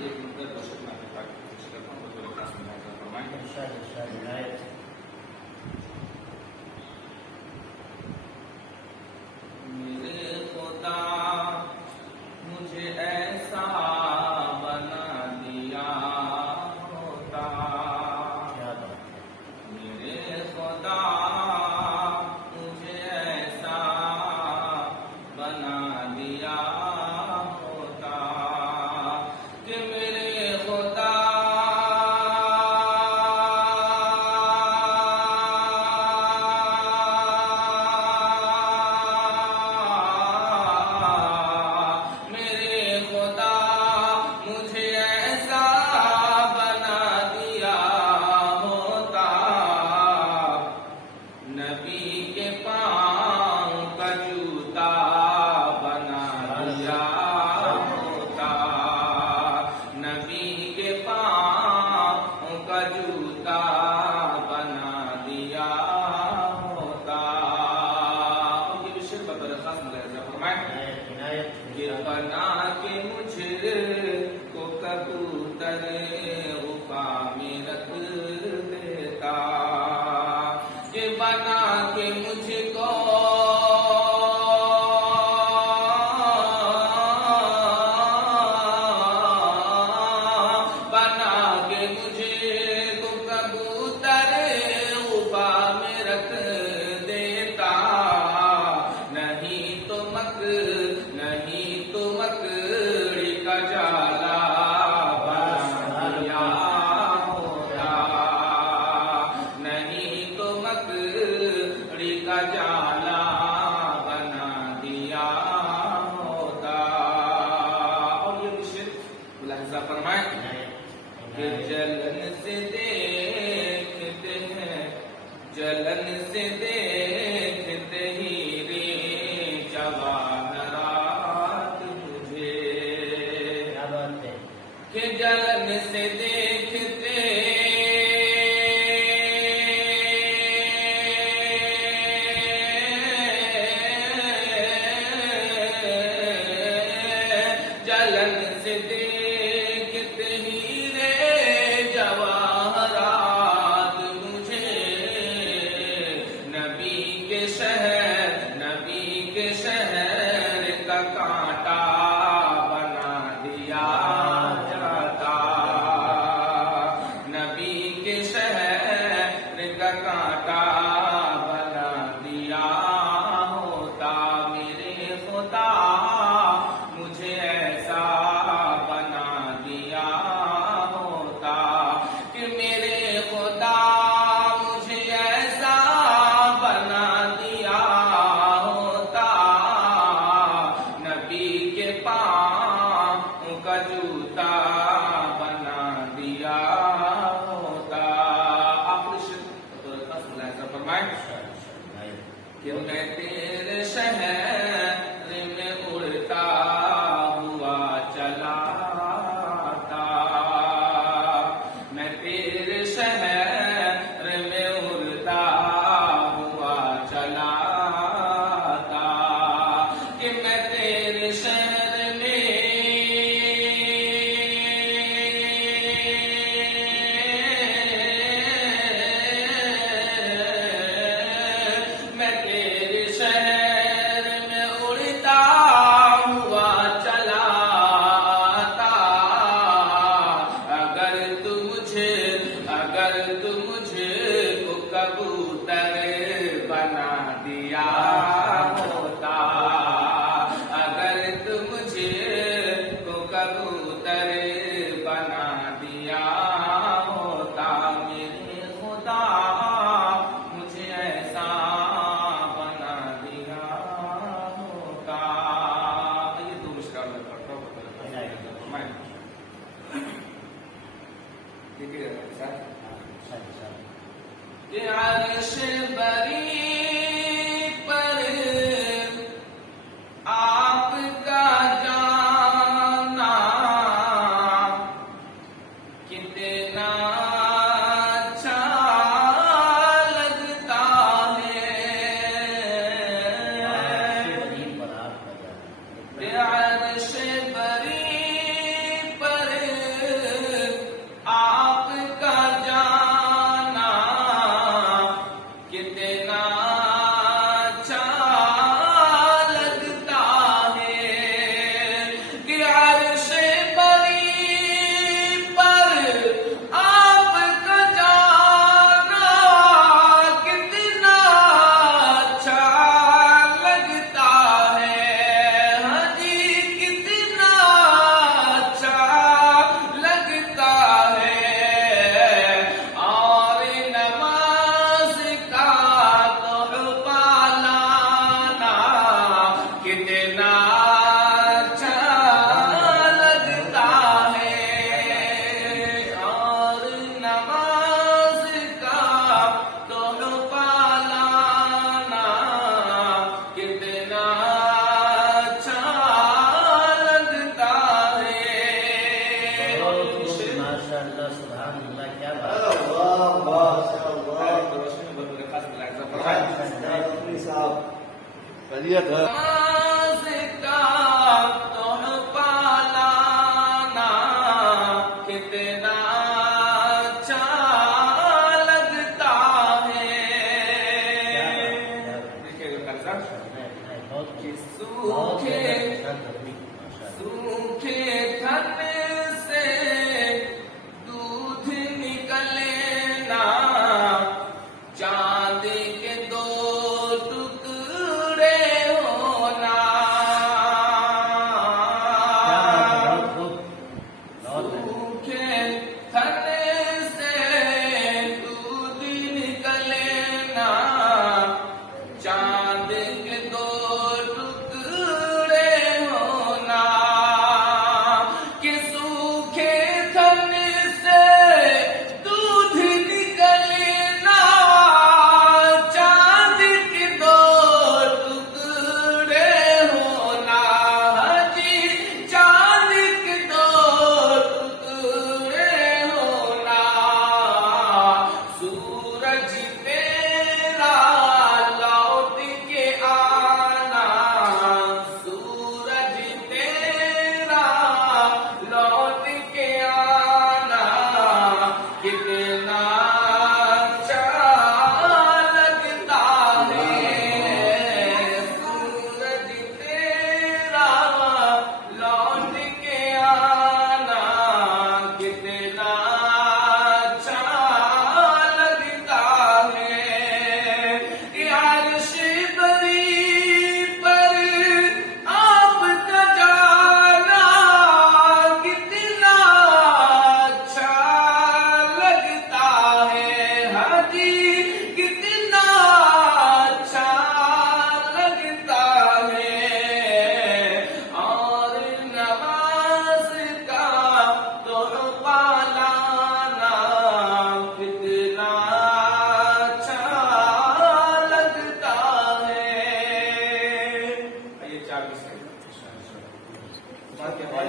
یہ مدت بشر میں کوشش کرتا ہوں بطور خاص ملاحظہ فرمائیں. میرے خدا مجھے ایسا بنا دیا ہوتا، میرے خدا مجھے ایسا بنا دیا ہوتا کہ میرے خدا نبی کے پاؤں کا جوتا بنا دیا ہوتا، نبی کے پاؤں کا جوتا بنا دیا ہوتا. اور یہ بھی شعر بطور خاص ملاحظہ فرمائیں کہ بنا کے مجھ کو کبوتر غفا میں رکھ دیتا، کہ بنا کے مجھ کو بنا کے مجھے کو کبوتر غفا میں رکھ دیتا، نہیں تو مکڑی کا جالا بنا دیا ہوتا، نہیں تو مکڑی کا جالا بنا دیا ہوتا. اور یہ بھی شعر ملاحظہ فرمائیں کہ جلن سے دیکھتے ہیں، جلن سے دیکھتے ہی رے جواہرات مجھے، کہ جلن سے دیکھتے جلن سے دیکھتے ہی رے جواہرات مجھے، نبی کے شہر کا کانٹا بنا دیا جاتا، نبی کے شہر کا کانٹا بنا دیا ہوتا. میرے خدا مجھے ایسا بنا دیا ہوتا، کہ میرے خدا مجھے ایسا بنا دیا ہوتا، نبی کے پاؤں کا جوتا بنا دیا ہوتا. آخری شعر ملاحظہ فرمائیں کہ میں تیرے شہر میں اڑتا ہوا چلا تھا، میں تیرے شہر میں اڑتا ہوا چلا تھا، کہ میں تیرے شہر میں تیرے شہر صاحب خیریت ہے؟ کے بعد